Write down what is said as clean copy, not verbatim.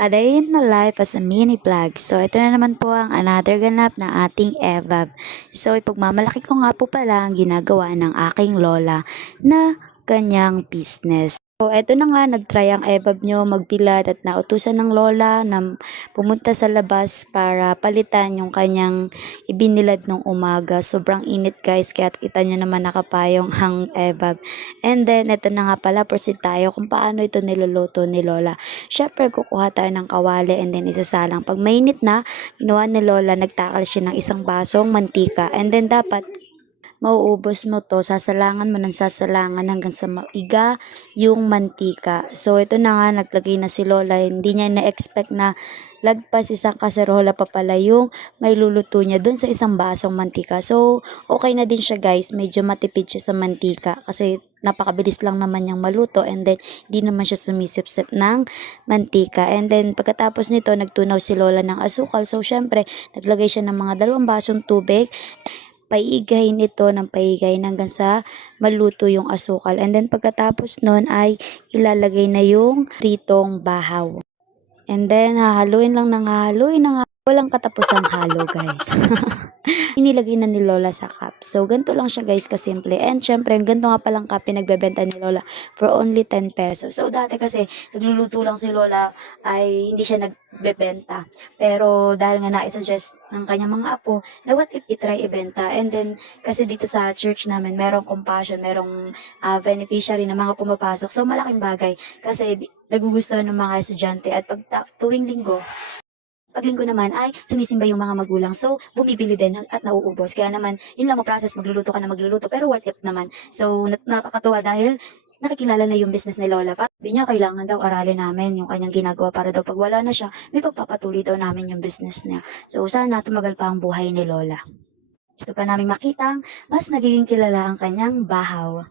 A Day in My Life as a Mini Vlog. So, ito na naman po ang another ganap na ating EVAB. So, ipagmamalaki ko nga po pala ang ginagawa ng aking lola na kanyang business. So, eto na nga, nagtry ang EVAB nyo magpilat at nautusan ng lola na pumunta sa labas para palitan yung kanyang ibinilad nung umaga. Sobrang init guys, kaya kita nyo naman nakapayong ang EVAB. And then, eto na nga pala, proceed tayo kung paano ito niluluto ni lola. Syempre, kukuha tayo ng kawali and then isasalang. Pag mainit na, ginawa ni lola, nagtakal siya ng isang basong mantika. And then, dapat mauubos mo to, sasalangan mo ng sasalangan hanggang sa maiga yung mantika. So, ito na nga, naglagay na si lola. Hindi niya na-expect na lagpas isang kaserola pa pala yung may luluto niya dun sa isang basong mantika. So, okay na din siya guys. Medyo matipid siya sa mantika kasi napakabilis lang naman niyang maluto and then di naman siya sumisip-sip ng mantika. And then pagkatapos nito, nagtunaw si lola ng asukal. So, syempre, naglagay siya ng mga 2 basong tubig. Paigayin ito ng paigayin hanggang sa maluto yung asukal. And then pagkatapos nun ay ilalagay na yung pritong bahaw. And then hahaluin lang ng hahaluin ng walang katapusang halo guys. Inilagay na ni Lola sa cup. So, ganito lang siya guys kasimple. And syempre, ganito nga palang cup pinagbebenta ni Lola for only 10 pesos. So, dati kasi, nagluluto lang si Lola ay hindi siya nagbebenta. Pero, dahil nga na-suggest ng kanyang mga apo, na what if itry ibenta? And then, kasi dito sa church namin, merong compassion, merong beneficiary na mga pumapasok. So, malaking bagay. Kasi, nagugustuhan ng mga estudyante. At pag tuwing linggo, paglinggo naman ay sumisimba yung mga magulang. So, bumibili din at nauubos. Kaya naman, yun lang mo process, magluluto ka na magluluto. Pero worth it naman. So, nakakatuwa dahil nakikilala na yung business ni Lola. Sabi niya, kailangan daw aralin namin yung kanyang ginagawa para daw pag wala na siya, may pagpapatuloy daw namin yung business niya. So, sana tumagal pa ang buhay ni Lola. Gusto pa namin makita mas nagiging kilala ang kanyang bahaw.